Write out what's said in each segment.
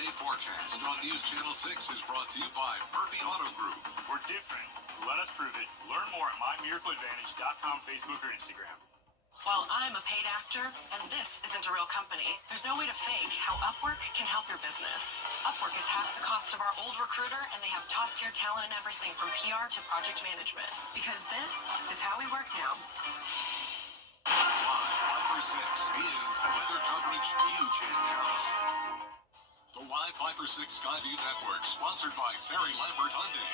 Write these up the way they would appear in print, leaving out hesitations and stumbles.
7-day forecast on News Channel 6 is brought to you by Murphy Auto Group. We're different. Let us prove it. Learn more at mymiracleadvantage.com, Facebook, or Instagram. Well, I'm a paid actor, and this isn't a real company. There's no way to fake how Upwork can help your business. Upwork is half the cost of our old recruiter, and they have top-tier talent in everything from PR to project management. Because this is how we work now. Live 5 for 6 is weather coverage you can count on. The Live 5 for 6 Skyview Network, sponsored by Terry Lambert Hyundai.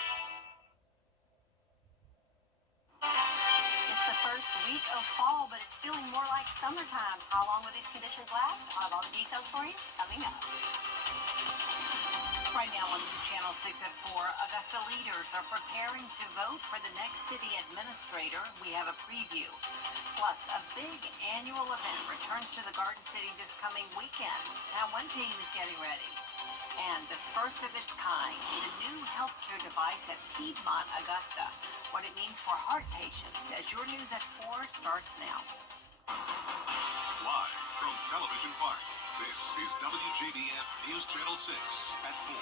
It's the first week of fall, but it's feeling more like summertime. How long will these conditions last? I'll have all the details for you coming up. Right now on News Channel 6 at 4, Augusta leaders are preparing to vote for the next city administrator. We have a preview. Plus, a big annual event returns to the Garden City this coming weekend. Now, one team is getting ready. And the first of its kind, the new healthcare device at Piedmont Augusta. What it means for heart patients, as your News at 4 starts now. Live from Television Park, this is WJBF News Channel 6 at 4.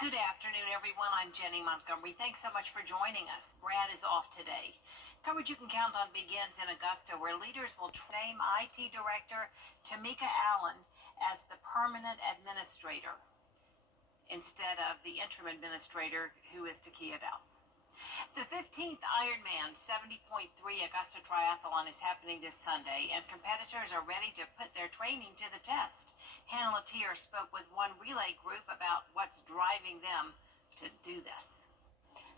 Good afternoon, everyone. I'm Jenny Montgomery. Thanks so much for joining us. Brad is off today. Coverage you can count on begins in Augusta, where leaders will name IT Director Tamika Allen as the permanent administrator instead of the interim administrator, who is Takia Dowse. The 15th Ironman 70.3 Augusta Triathlon is happening this Sunday, and competitors are ready to put their training to the test. Hannah Latier spoke with one relay group about what's driving them to do this.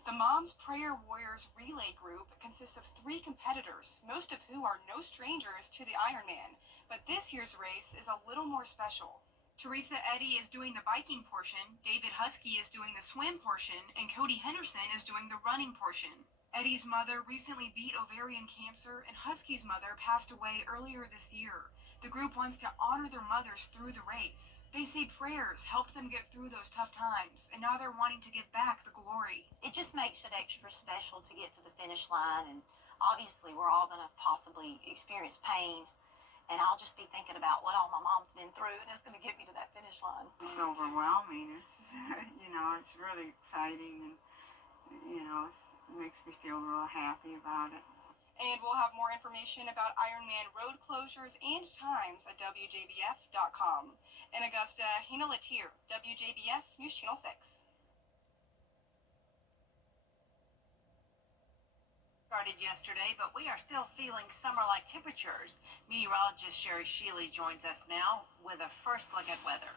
The Moms Prayer Warriors relay group consists of 3 competitors, most of who are no strangers to the Ironman. But this year's race is a little more special. Teresa Eddy is doing the biking portion, David Husky is doing the swim portion, and Cody Henderson is doing the running portion. Eddy's mother recently beat ovarian cancer, and Husky's mother passed away earlier this year. The group wants to honor their mothers through the race. They say prayers helped them get through those tough times, and now they're wanting to give back the glory. It just makes it extra special to get to the finish line, and obviously we're all going to possibly experience pain, and I'll just be thinking about what all my mom's been through, and it's going to get me to that finish line. It's overwhelming. It's, it's really exciting, and, it makes me feel real happy about it. And we'll have more information about Ironman road closures and times at WJBF.com. In Augusta, Hannah Latier, WJBF News Channel 6. Started yesterday, but we are still feeling summer-like temperatures. Meteorologist Sherry Shealy joins us now with a first look at weather.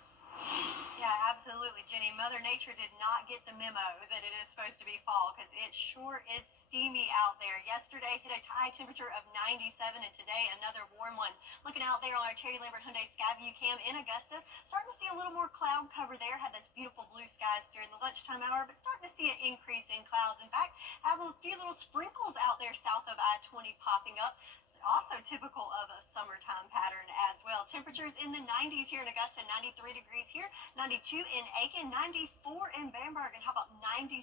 Yeah, absolutely, Jenny. Mother Nature did not get the memo that it is supposed to be fall, because it sure is steamy out there. Yesterday hit a high temperature of 97, and today another warm one. Looking out there on our Terry Lambert Hyundai Skyview cam in Augusta, starting to see a little more cloud cover there. Had this beautiful blue skies during the lunchtime hour, but starting to see an increase in clouds. In fact, have a few little sprinkles out there south of I-20 popping up. Also typical of a summertime pattern as well. Temperatures in the 90s here in Augusta, 93 degrees here, 92 in Aiken, 94 in Bamberg, and how about 96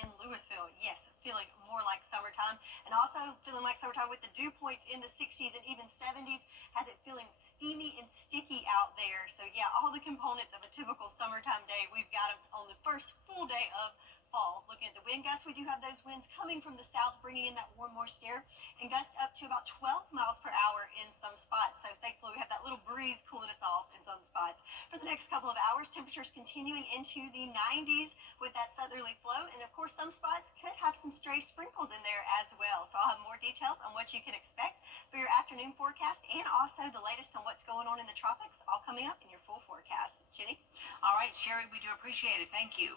in Louisville? Yes, feeling more like summertime, and also feeling like summertime with the dew points in the 60s and even 70s. Has it feeling steamy and sticky out there. So yeah, all the components of a typical summertime day, we've got them on the first full day of fall. Looking at the wind gusts, we do have those winds coming from the south, bringing in that warm moist air, and gusts up to about 12 miles per hour in some spots. So thankfully we have that little breeze cooling us off in some spots. For the next couple of hours, temperatures continuing into the 90s with that southerly flow, and of course some spots could have some stray sprinkles in there as well. So I'll have more details on what you can expect for your afternoon forecast, and also the latest on what's going on in the tropics, all coming up in your full forecast. Jenny? All right, Sherry, we do appreciate it. Thank you.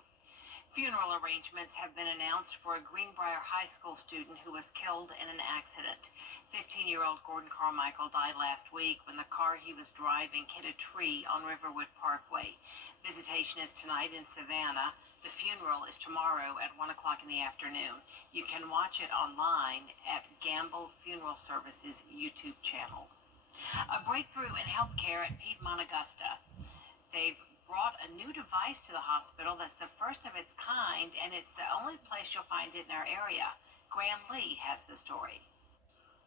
Funeral arrangements have been announced for a Greenbrier High School student who was killed in an accident. 15-year-old Gordon Carmichael died last week when the car he was driving hit a tree on Riverwood Parkway. Visitation is tonight in Savannah. The funeral is tomorrow at 1 o'clock in the afternoon. You can watch it online at Gamble Funeral Services YouTube channel. A breakthrough in healthcare at Piedmont Augusta. They've brought a new device to the hospital that's the first of its kind, and it's the only place you'll find it in our area. Graham Lee has the story.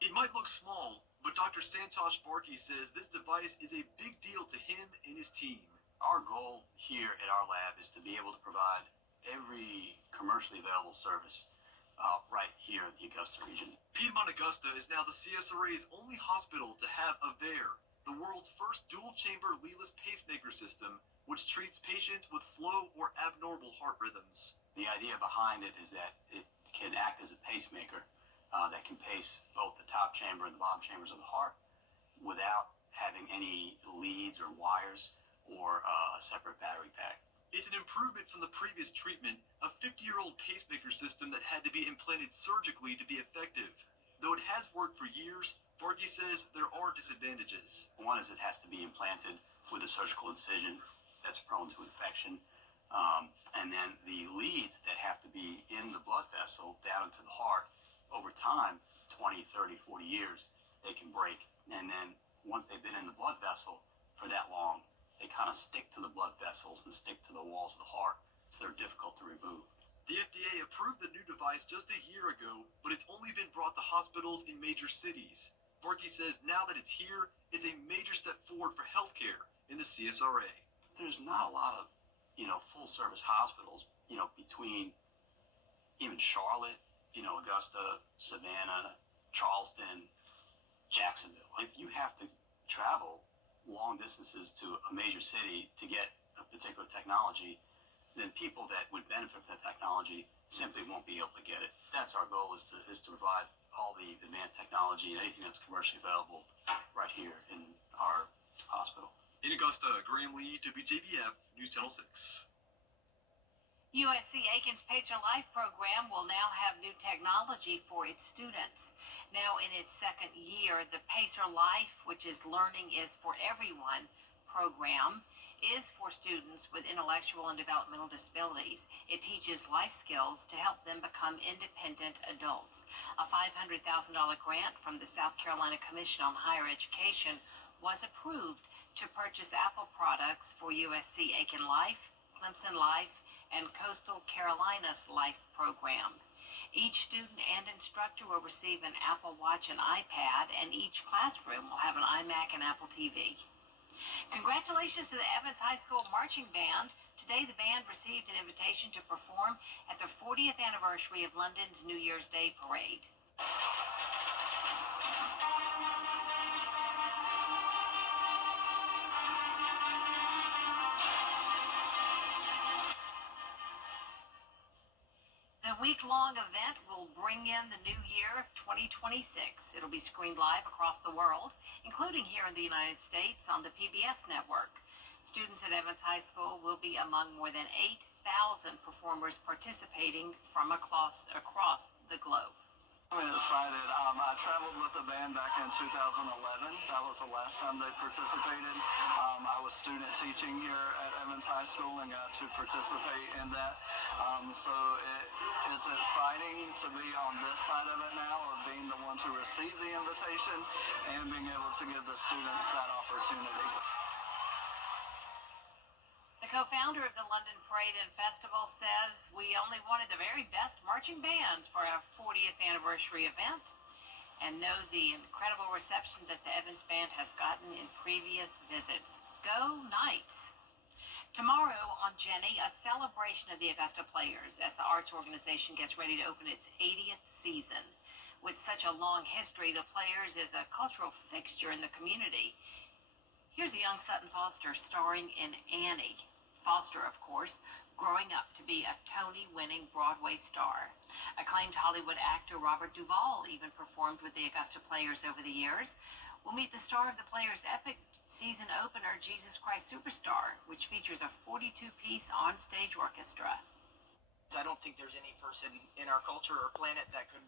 It might look small, But Dr. Santosh Varkey says this device is a big deal to him and his team. Our goal here at our lab is to be able to provide every commercially available service right here in the Augusta region. Piedmont Augusta is now the CSRA's only hospital to have AVEIR, the world's first dual-chamber leadless pacemaker system, which treats patients with slow or abnormal heart rhythms. The idea behind it is that it can act as a pacemaker that can pace both the top chamber and the bottom chambers of the heart without having any leads or wires or a separate battery pack. It's an improvement from the previous treatment, a 50-year-old pacemaker system that had to be implanted surgically to be effective. Though it has worked for years, Varkey says there are disadvantages. One is it has to be implanted with a surgical incision that's prone to infection. And then the leads that have to be in the blood vessel down into the heart, over time, 20, 30, 40 years, they can break. And then once they've been in the blood vessel for that long, they kind of stick to the blood vessels and stick to the walls of the heart, so they're difficult to remove. The FDA approved the new device just a year ago, but it's only been brought to hospitals in major cities. Varkey says now that it's here, it's a major step forward for healthcare in the CSRA. There's not a lot of, full-service hospitals, between even Charlotte, Augusta, Savannah, Charleston, Jacksonville. If you have to travel long distances to a major city to get a particular technology, then people that would benefit from that technology simply won't be able to get it. That's our goal, is to provide all the advanced technology and anything that's commercially available right here in our hospital. In Augusta, Graham Lee, WJBF, News Channel 6. USC Aiken's Pacer Life program will now have new technology for its students. Now in its second year, the Pacer Life, which is Learning is for Everyone program, is for students with intellectual and developmental disabilities. It teaches life skills to help them become independent adults. A $500,000 grant from the South Carolina Commission on Higher Education was approved to purchase Apple products for USC Aiken Life, Clemson Life, and Coastal Carolinas Life program. Each student and instructor will receive an Apple Watch and iPad, and each classroom will have an iMac and Apple TV. Congratulations to the Evans High School Marching Band. Today, the band received an invitation to perform at the 40th anniversary of London's New Year's Day parade. The week-long event will bring in the new year of 2026. It'll be screened live across the world, including here in the United States on the PBS network. Students at Evans High School will be among more than 8,000 performers participating from across the globe. I'm excited. I traveled with the band back in 2011. That was the last time they participated. I was student teaching here at Evans High School and got to participate in that. So it's exciting to be on this side of it now, of being the one to receive the invitation and being able to give the students that opportunity. The co-founder of the London Parade and Festival says, "We only wanted the very best marching bands for our 40th anniversary event, and know the incredible reception that the Evans Band has gotten in previous visits. Go Knights!" Tomorrow on Jenny, a celebration of the Augusta Players as the arts organization gets ready to open its 80th season. With such a long history, the Players is a cultural fixture in the community. Here's a young Sutton Foster starring in Annie. Foster, of course, growing up to be a Tony-winning Broadway star. Acclaimed Hollywood actor Robert Duvall even performed with the Augusta Players over the years. We'll meet the star of the Players' epic season opener, Jesus Christ Superstar, which features a 42-piece on-stage orchestra. I don't think there's any person in our culture or planet that could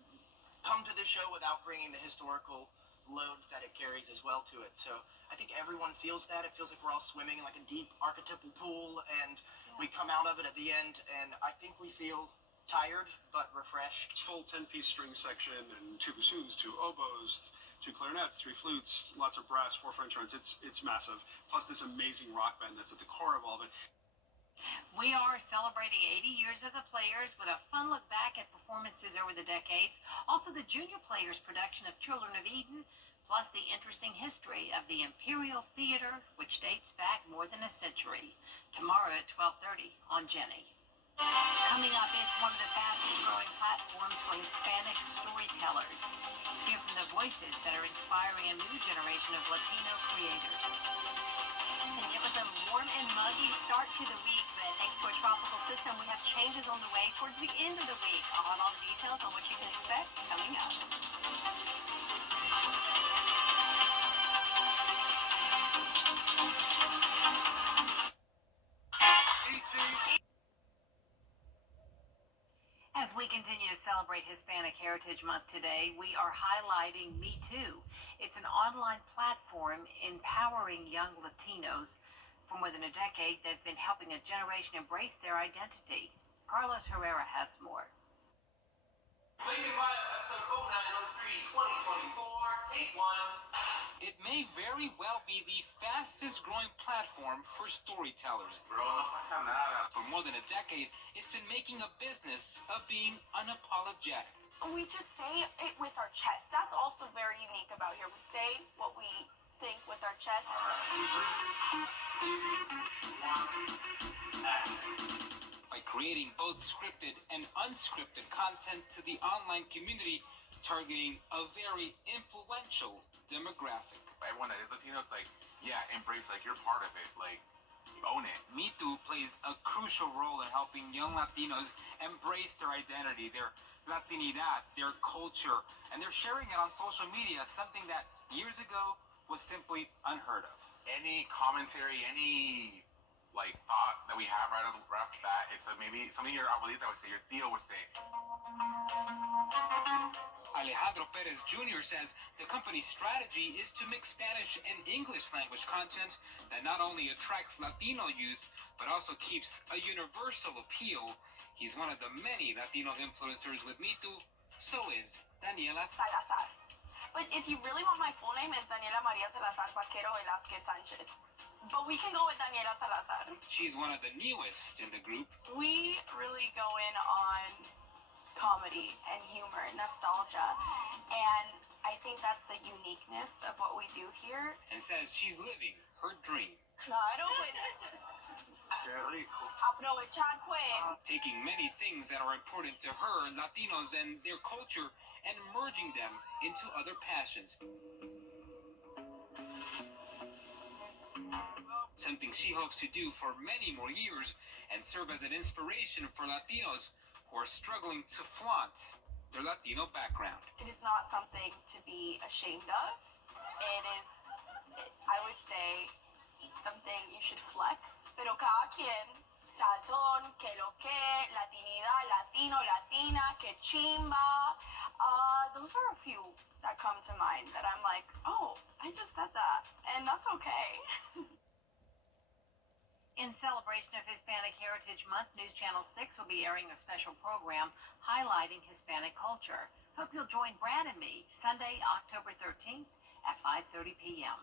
come to this show without bringing the historical load that it carries as well to it. So I think everyone feels that. It feels like we're all swimming in like a deep archetypal pool, and we come out of it at the end, and I think we feel tired but refreshed. Full 10-piece string section and 2 bassoons, 2 oboes, 2 clarinets, 3 flutes, lots of brass, 4 French horns. It's massive. Plus this amazing rock band that's at the core of all of it. We are celebrating 80 years of the Players with a fun look back at performances over the decades. Also, the Junior Players production of Children of Eden, plus the interesting history of the Imperial Theater, which dates back more than a century. Tomorrow at 12:30 on Jenny. Coming up, it's one of the fastest growing platforms for Hispanic storytellers. Hear from the voices that are inspiring a new generation of Latino creators. And it was a warm and muggy start to the week, but thanks to a tropical system, we have changes on the way towards the end of the week. I'll have all the details on what you can expect coming up. As we continue to celebrate Hispanic Heritage Month today, we are highlighting Me Too. It's an online platform empowering young Latinos. For more than a decade, they've been helping a generation embrace their identity. Carlos Herrera has more. Lincoln Bio, episode 0903, 2024, take one. It may very well be the fastest growing platform for storytellers. Bro, no pasa nada. For more than a decade, it's been making a business of being unapologetic. We just say it with our chest. That's also very unique about here. We say what we think with our chest. By creating both scripted and unscripted content to the online community, targeting a very influential demographic. Everyone that is Latino, it's like, yeah, embrace, like, you're part of it, like, own it. Me Too plays a crucial role in helping young Latinos embrace their identity, their Latinidad, their culture, and they're sharing it on social media, something that years ago was simply unheard of. Any commentary, any, like, thought that we have right off the bat, it's maybe something your abuelita would say, your tío would say. Alejandro Perez Jr. says the company's strategy is to mix Spanish and English language content that not only attracts Latino youth, but also keeps a universal appeal. He's one of the many Latino influencers with Me Too. So is Daniela Salazar. But if you really want my full name, it's Daniela Maria Salazar Vaquero Velázquez Sanchez. But we can go with Daniela Salazar. She's one of the newest in the group. We really go in on comedy and humor, nostalgia, and I think that's the uniqueness of what we do here. And says she's living her dream. Claro, aprovechar pues. Taking many things that are important to her, Latinos, and their culture, and merging them into other passions. Something she hopes to do for many more years and serve as an inspiration for Latinos who are struggling to flaunt their Latino background. It is not something to be ashamed of. It is, I would say, something you should flex. Pero cada quien, sazón, que lo que, latinidad, latino, latina, que chimba. Those are a few that come to mind that I'm like, oh, I just said that, and that's okay. In celebration of Hispanic Heritage Month, News Channel 6 will be airing a special program highlighting Hispanic culture. Hope you'll join Brad and me Sunday, October 13th at 5:30 p.m.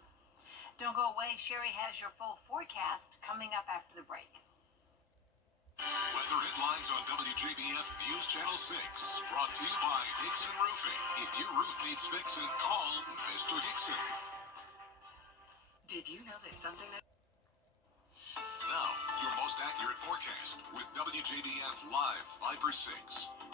Don't go away. Sherry has your full forecast coming up after the break. Weather headlines on WJBF News Channel 6. Brought to you by Hickson Roofing. If your roof needs fixing, call Mr. Hickson. Did you know that something that... Now, your most accurate forecast with WJBF Live Viper 6.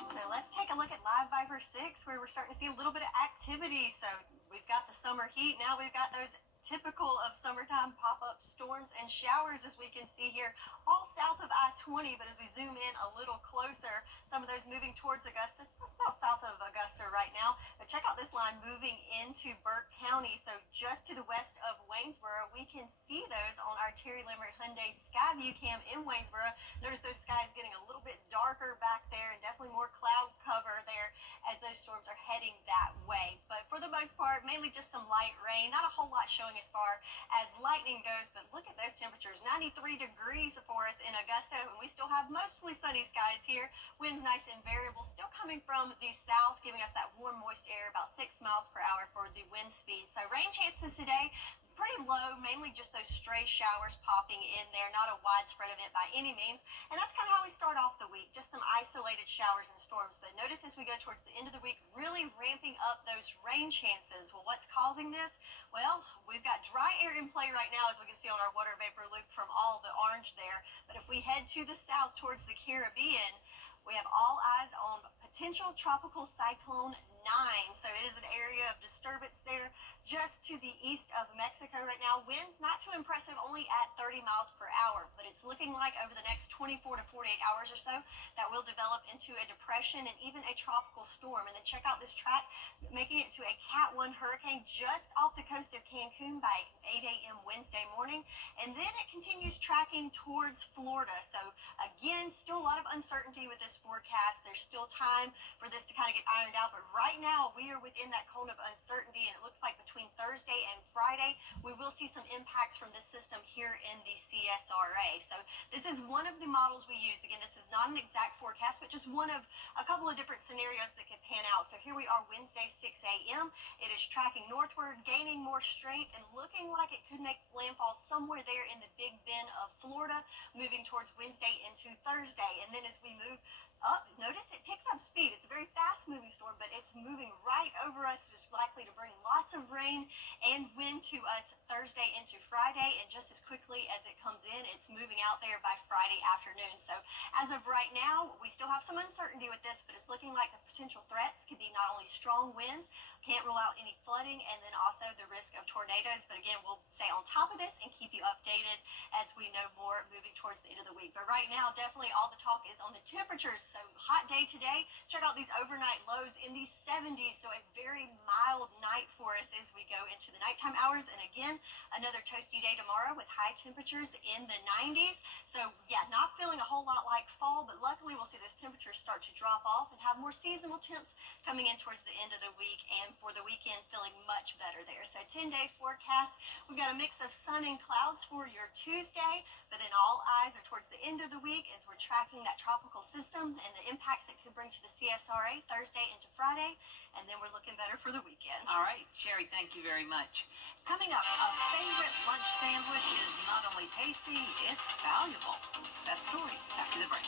So let's take a look at Live Viper 6, where we're starting to see a little bit of activity. So we've got the summer heat. Now we've got those typical of summertime pop-up storms and showers, as we can see here, all south of I-20. But as we zoom in a little closer, some of those moving towards Augusta. That's about south of Augusta right now. But check out this line moving into Burke County. So just to the west of Waynesboro, we can see those on our Terry Lambert Hyundai Skyview cam in Waynesboro. Notice those skies getting a little bit darker back there, and definitely more cloud cover there as those storms are heading that way. But for the most part, mainly just some light rain, not a whole lot showing as far as lightning goes. But look at those temperatures, 93 degrees for us in Augusta, and we still have mostly sunny skies here. Winds nice and variable, still coming from the south, giving us that warm, moist air, about 6 miles per hour for the wind speed. So rain chances today pretty low low, mainly just those stray showers popping in there, not a widespread event by any means. And that's kind of how we start off the week, just some isolated showers and storms. But notice as we go towards the end of the week, really ramping up those rain chances. Well, what's causing this? Well, we've got dry air in play right now, as we can see on our water vapor loop from all the orange there. But if we head to the south towards the Caribbean, we have all eyes on potential tropical cyclone 9. So it is an area of disturbance there just to the east of Mexico right now. Winds not too impressive, only at 30 miles per hour, but it's looking like over the next 24 to 48 hours or so that will develop into a depression and even a tropical storm. And then check out this track, making it to a Cat 1 hurricane just off the coast of Cancun by 8 a.m. Wednesday morning. And then it continues tracking towards Florida. So again, still a lot of uncertainty with this forecast. There's still time for this to kind of get ironed out, but right now we are within that cone of uncertainty, and it looks like between Thursday and Friday we will see some impacts from this system here in the CSRA. So this is one of the models we use. Again, this is not an exact forecast, but just one of a couple of different scenarios that could pan out. So here we are, Wednesday 6 a.m. It is tracking northward, gaining more strength, and looking like it could make landfall somewhere there in the Big Bend of Florida, moving towards Wednesday into Thursday. And then as we move up, notice it picks up speed. It's a very fast moving storm, but it's moving right over us, which is likely to bring lots of rain and wind to us Thursday into Friday. And just as quickly as it comes in, it's moving out there by Friday afternoon. So as of right now, we still have some uncertainty with this, but it's looking like the potential threats could be not only strong winds, can't rule out any flooding, and then also the risk of tornadoes. But again, we'll stay on top of this and keep you updated as we know more moving towards the end of the week. But right now, definitely all the talk is on the temperatures. So hot day today. Check out these overnight lows in the 70s. So a very mild night for us as we go into the nighttime hours. And again, another toasty day tomorrow with high temperatures in the 90s. So yeah, not feeling a whole lot like fall, but luckily we'll see those temperatures start to drop off and have more seasonal temps coming in towards the end of the week, and for the weekend feeling much better there. So 10-day forecast, we've got a mix of sun and clouds for your Tuesday, but then all eyes are towards the end of the week as we're tracking that tropical system and the impacts it could bring to the CSRA Thursday into Friday, and then we're looking better for the weekend. All right, Sherry, thank you very much. Coming up, a favorite lunch sandwich is not only tasty, it's valuable. That story after the break.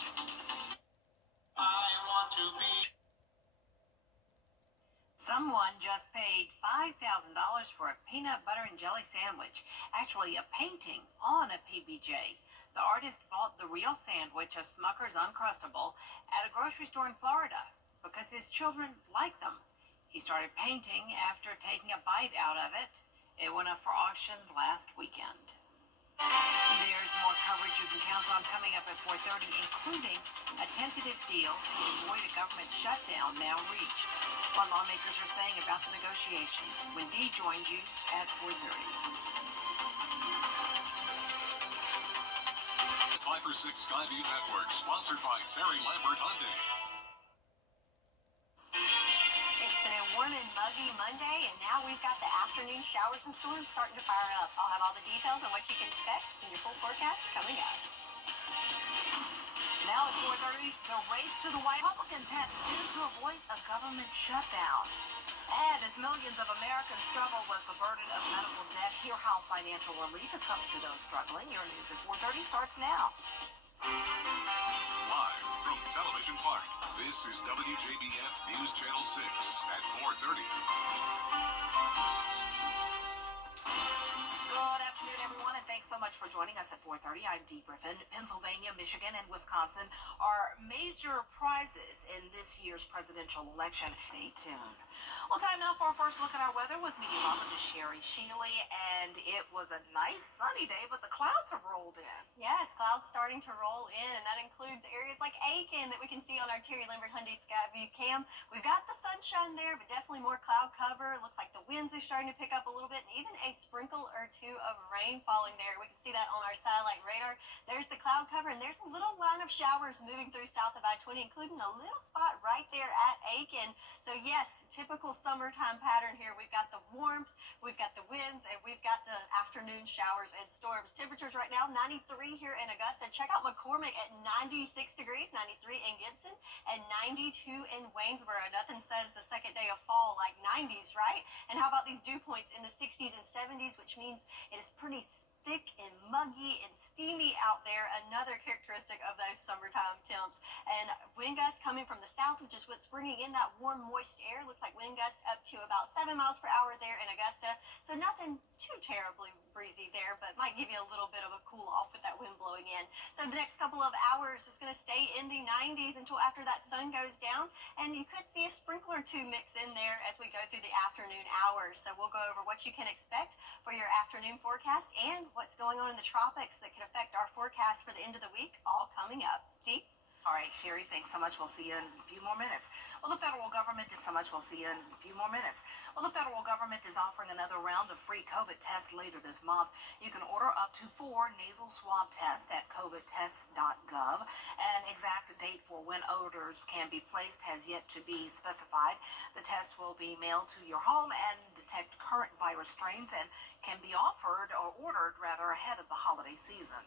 I want to be. Someone just paid $5,000 for a peanut butter and jelly sandwich. Actually, a painting on a PBJ. The artist bought the real sandwich, a Smucker's Uncrustable, at a grocery store in Florida because his children like them. He started painting after taking a bite out of it. It went up for auction last weekend. There's more coverage you can count on coming up at 4:30, including a tentative deal to avoid a government shutdown now reached. What lawmakers are saying about the negotiations when Dee joins you at 4:30. 5 for 6 Skyview Network, sponsored by Terry Lambert Hyundai. It's been a warm and muggy Monday, and now we've got the afternoon showers and storms starting to fire up. I'll have all the details on what you can expect in your full forecast coming up. Now at 4:30, the race to the White House. Republicans had to do to avoid a government shutdown. And as millions of Americans struggle with the burden of medical debt, hear how financial relief is coming to those struggling. Your news at 4:30 starts now. Live from Television Park, this is WJBF News Channel 6 at 4:30. Good afternoon, everyone, and thanks so much for joining us at 4:30. I'm Dee Griffin. Pennsylvania, Michigan, and Wisconsin are major prizes in this year's presidential election. Stay tuned. Well, time now for our first look at our weather with meteorologist Sherry Shealy, and it was a nice sunny day, but the clouds have rolled in. Yes, clouds starting to roll in, and that includes areas like Aiken that we can see on our Terry Lambert Hyundai Skyview cam. We've got the sunshine there, but definitely more cloud cover. It looks like the winds are starting to pick up a little bit, and even a sprinkle or two of rain falling there. We can see that on our satellite radar. There's the cloud cover, and there's a little line of showers moving through south of I-20, including a little spot right there at Aiken. So yes, typical summertime pattern here. We've got the warmth, we've got the winds, and we've got the afternoon afternoon showers and storms. Temperatures right now 93 here in Augusta. Check out McCormick at 96 degrees, 93 in Gibson, and 92 in Waynesboro. Nothing says the second day of fall like 90s, right? And how about these dew points in the 60s and 70s, which means it is pretty thick and muggy and steamy out there. Another characteristic of those summertime temps. And wind gusts coming from the south, which is what's bringing in that warm, moist air. Looks like wind gusts up to about 7 miles per hour there in Augusta. So nothing too terribly breezy there, but might give you a little bit of a cool off with that wind blowing in. So the next couple of hours is going to stay in the 90s until after that sun goes down. And you could see a sprinkler or two mix in there as we go through the afternoon hours. So we'll go over what you can expect for your afternoon forecast and what's going on in the tropics that could affect our forecast for the end of the week, all coming up. Dee? All right, Sherry, thanks so much. We'll see you in a few more minutes. Well, the federal government is offering another round of free COVID tests later this month. You can order up to 4 nasal swab tests at covidtest.gov. An exact date for when orders can be placed has yet to be specified. The test will be mailed to your home and detect current virus strains and can be ordered ahead of the holiday season.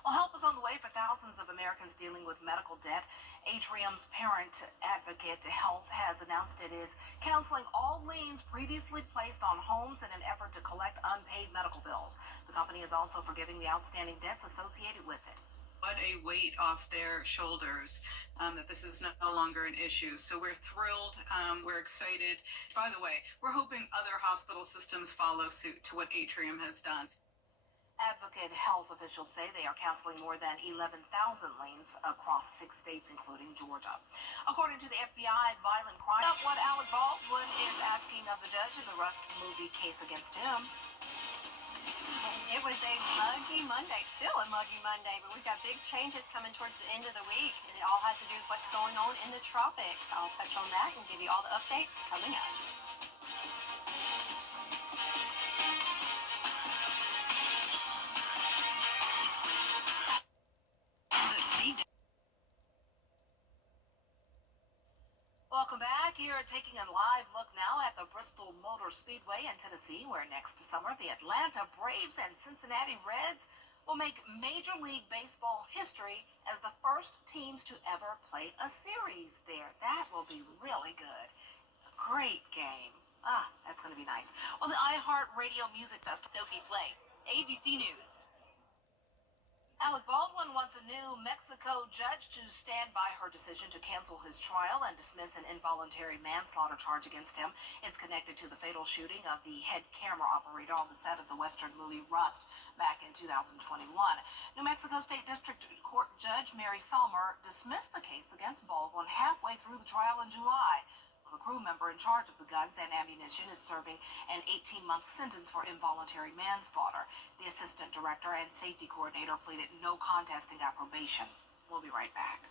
Well, help is on the way for thousands of Americans dealing with medical debt. Atrium's parent advocate Health has announced it is counseling all liens previously placed on homes in an effort to collect unpaid medical bills. The company is also forgiving the outstanding debts associated with it. What a weight off their shoulders that this is no longer an issue. So we're thrilled. We're excited. By the way, we're hoping other hospital systems follow suit to what Atrium has done. Advocate Health officials say they are counseling more than 11,000 liens across 6 states, including Georgia. According to the FBI, violent crime. What Alec Baldwin is asking of the judge in the Rust movie case against him. And it was a muggy Monday, still a muggy Monday, but we've got big changes coming towards the end of the week, and it all has to do with what's going on in the tropics. I'll touch on that and give you all the updates coming up. Welcome back. You're taking a live look now at the Bristol Motor Speedway in Tennessee, where next summer the Atlanta Braves and Cincinnati Reds will make Major League Baseball history as the first teams to ever play a series there. That will be really good. A great game. That's going to be nice. Well, the iHeartRadio Music Festival. Sophie Flay, ABC News. Alec Baldwin wants a New Mexico judge to stand by her decision to cancel his trial and dismiss an involuntary manslaughter charge against him. It's connected to the fatal shooting of the head camera operator on the set of the Western movie Rust back in 2021. New Mexico State District Court Judge Mary Salmer dismissed the case against Baldwin halfway through the trial in July. The crew member in charge of the guns and ammunition is serving an 18-month sentence for involuntary manslaughter. The assistant director and safety coordinator pleaded no contest and got probation. We'll be right back.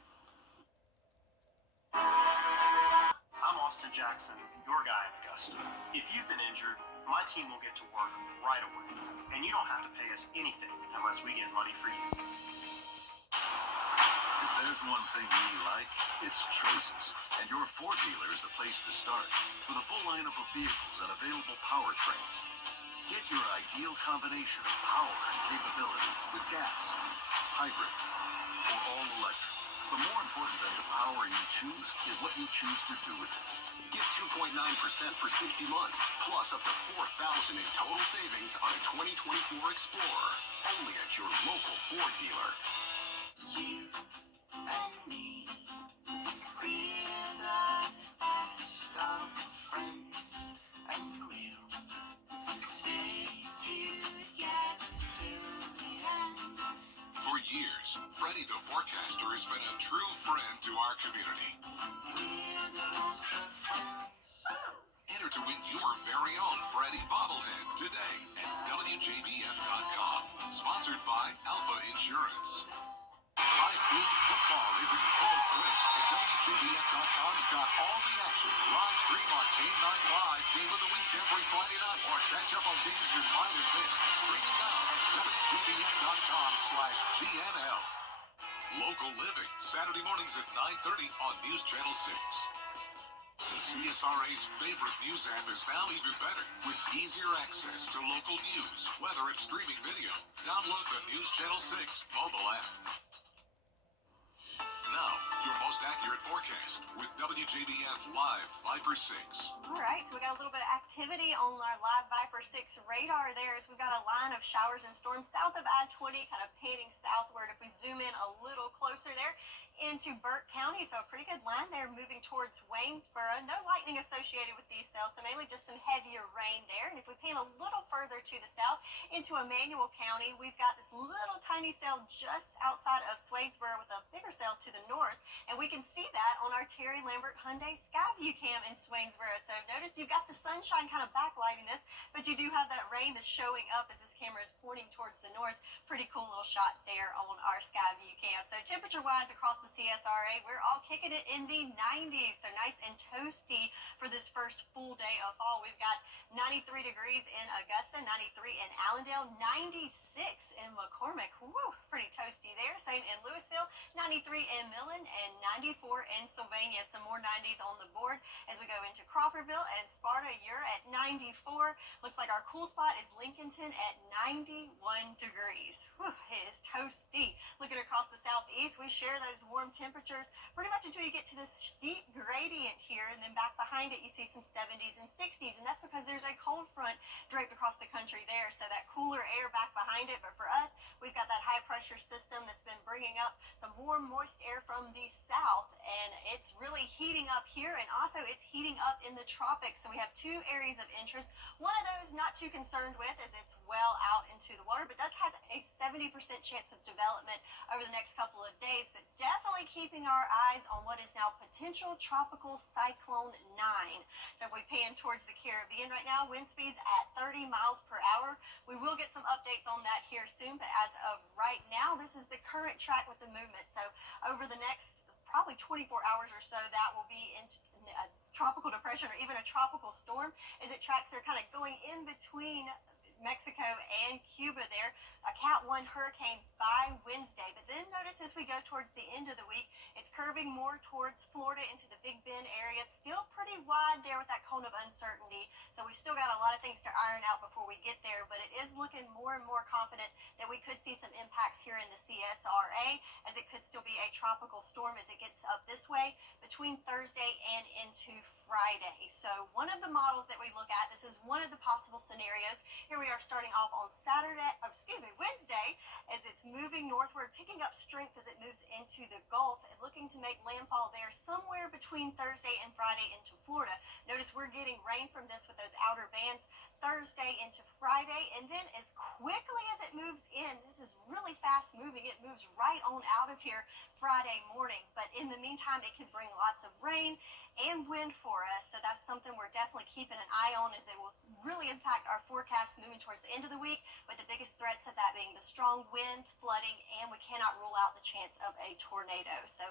I'm Austin Jackson, your guy in Augusta. If you've been injured, my team will get to work right away. And you don't have to pay us anything unless we get money for you. If there's one thing we like, it's choices. And your Ford dealer is the place to start. With a full lineup of vehicles and available powertrains. Get your ideal combination of power and capability with gas, hybrid, or all electric. But more important than the power you choose is what you choose to do with it. Get 2.9% for 60 months, plus up to $4,000 in total savings on a 2024 Explorer. Only at your local Ford dealer. You and me, we're the best of friends, and we'll stay together till the end. For years, Freddie the Forecaster has been a true friend to our community. We're the best of friends. Enter to win your very own Freddie bobblehead today at WJBF.com. Sponsored by Alpha Insurance. High school football is in full swing, and WJBF.com's got all the action. Live stream on Game Night Live, Game of the Week every Friday night, or catch up on games you might have missed. Streaming now at WJBF.com/GNL. Local Living, Saturday mornings at 9:30 on News Channel 6. The CSRA's favorite news app is now even better with easier access to local news, weather, and streaming video. Download the News Channel 6 mobile app. Now, your most accurate forecast with WJBF Live Viper 6. All right, so we got a little bit of activity on our live Viper 6 radar there as we've got a line of showers and storms south of I-20, kind of panning southward. If we zoom in a little closer there into Burke County, so a pretty good line there moving towards Waynesboro. No lightning associated with these cells, so mainly just some heavier rain there. And if we pan a little further to the south into Emmanuel County, we've got this little tiny cell just outside of Swadesboro with a bigger cell to the north, and we can see that on our Terry Lambert Hyundai Skyview cam in Swainsboro. So notice you've got the sunshine kind of backlighting this, but you do have that rain that's showing up as this camera is pointing towards the north. Pretty cool little shot there on our Skyview cam. So temperature-wise across the CSRA, we're all kicking it in the 90s, so nice and toasty for this first full day of fall. We've got 93 degrees in Augusta, 93 in Allendale, 96 in McCormick. Woo, pretty toasty there. Same in Louisville, 93 in Millen, and 94 in Sylvania. Some more 90s on the board as we go into Crawfordville and Sparta. You're at 94. Looks like our cool spot is Lincolnton at 91 degrees. Whew, it is toasty. Looking across the southeast, we share those warm temperatures pretty much until you get to this steep gradient here, and then back behind it you see some 70s and 60s, and that's because there's a cold front draped across the country there, so that cooler air back behind it. But for us, we've got that high pressure system that's been bringing up some warm, moist air from the south, and it's really heating up here, and also it's heating up in the tropics. So we have two areas of interest. One of those not too concerned with as it's well out into the water, but does has a 70% chance of development over the next couple of days, but definitely keeping our eyes on what is now potential tropical cyclone 9. So if we pan towards the Caribbean right now, wind speeds at 30 miles per hour. We will get some updates on that here soon, but as of right now, this is the current track with the movement. So over the next probably 24 hours or so, that will be in a tropical depression or even a tropical storm as it tracks. They're kind of going in between Mexico and Cuba there, a Cat 1 hurricane by Wednesday. But then notice as we go towards the end of the week, it's curving more towards Florida into the Big Bend area. Still pretty wide there with that cone of uncertainty. So we've still got a lot of things to iron out before we get there, but it is looking more and more confident that we could see some impacts here in the CSRA, as it could still be a tropical storm as it gets up this way between Thursday and into Friday. So one of the models that we look at, this is one of the possible scenarios. Here we are starting off on Wednesday, as it's moving northward, picking up strength as it moves into the Gulf and looking to make landfall there somewhere between Thursday and Friday into Florida. Notice we're getting rain from this with those outer bands Thursday into Friday, and then as quickly as it moves in, this is really fast moving, it moves right on out of here Friday morning. But in the meantime, it could bring lots of rain and wind for us, so that's something we're definitely keeping an eye on, as it will really impact our forecast moving towards the end of the week, with the biggest threats of that being the strong winds, flooding, and we cannot rule out the chance of a tornado. So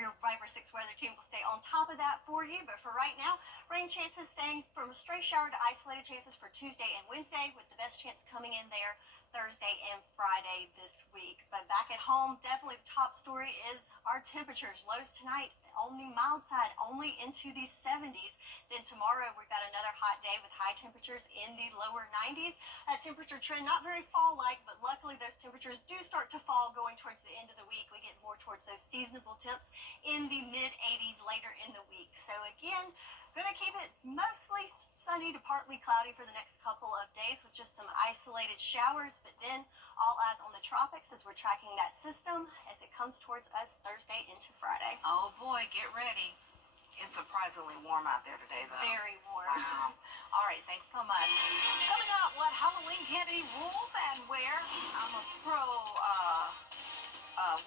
your Viper 6 weather team will stay on top of that for you, but for right now, rain chances staying from stray shower to isolated chances for Tuesday and Wednesday, with the best chance coming in there Thursday and Friday this week. But back at home, definitely the top story is our temperatures. Lows tonight on the mild side, only into the 70s. Then tomorrow we've got another hot day with high temperatures in the lower 90s. A temperature trend not very fall-like, but luckily those temperatures do start to fall going towards the end of the week. We get more towards those seasonable temps in the mid-80s later in the week. So again, gonna keep it mostly sunny to partly cloudy for the next couple of days with just some isolated showers, but then all eyes on the tropics as we're tracking that system as it comes towards us Thursday into Friday. Oh boy, get ready. It's surprisingly warm out there today, though. Very warm. Wow. All right, thanks so much. Coming up, what Halloween candy rules and where? I'm a pro,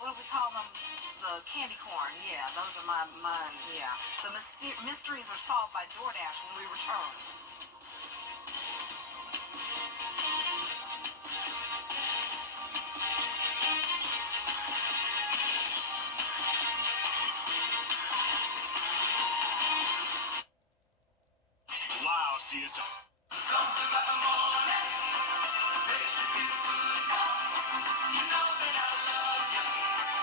what do we call them? The candy corn. Yeah, those are mine. Yeah. The mysteries are solved by DoorDash when we return. Wow, CSR. Something about the morning. They should you know. You know that I love you.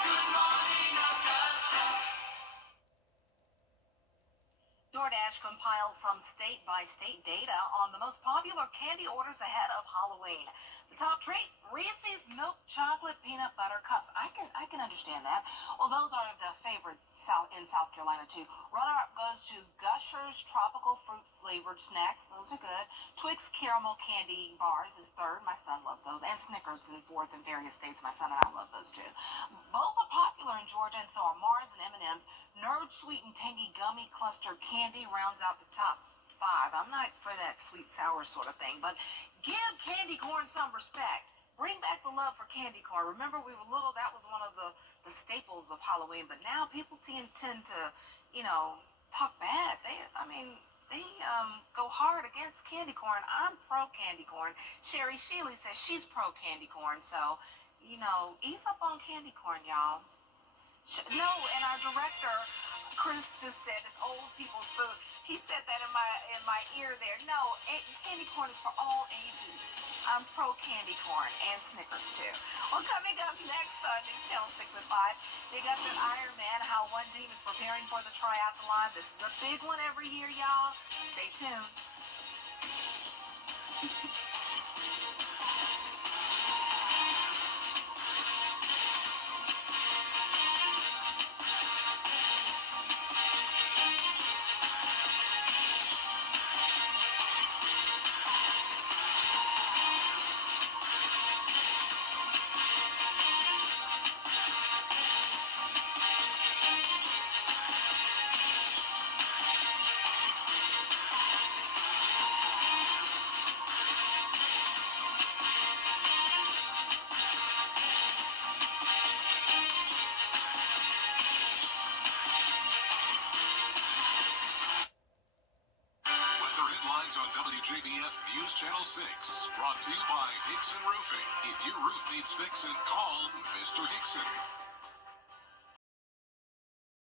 Good morning, Augusta. DoorDash by state data on the most popular candy orders ahead of Halloween. The top treat, Reese's Milk Chocolate Peanut Butter Cups. I can understand that. Well, those are the favorite in South Carolina too. Runner-up goes to Gushers Tropical Fruit Flavored Snacks. Those are good. Twix Caramel Candy Bars is third. My son loves those. And Snickers in fourth in various states. My son and I love those too. Both are popular in Georgia, and so are Mars and M&M's. Nerd Sweet and Tangy Gummy Cluster Candy rounds out the top 5. I'm not for that sweet sour sort of thing, but give candy corn some respect. Bring back the love for candy corn. Remember, we were little, that was one of the staples of Halloween, but now people tend to, talk bad. They go hard against candy corn. I'm pro candy corn. Sherry Sheely says she's pro candy corn, so, ease up on candy corn, y'all. No, and our director, Chris, just said it's old people's food. He said that in my ear there. No, candy corn is for all ages. I'm pro candy corn and Snickers too. Well, coming up next on News Channel 6 at 5, they got that Ironman, how one team is preparing for the triathlon. This is a big one every year, y'all. Stay tuned. Weather headlines on WJBF News Channel 6. Brought to you by Hickson Roofing. If your roof needs fixing, call Mr. Hickson.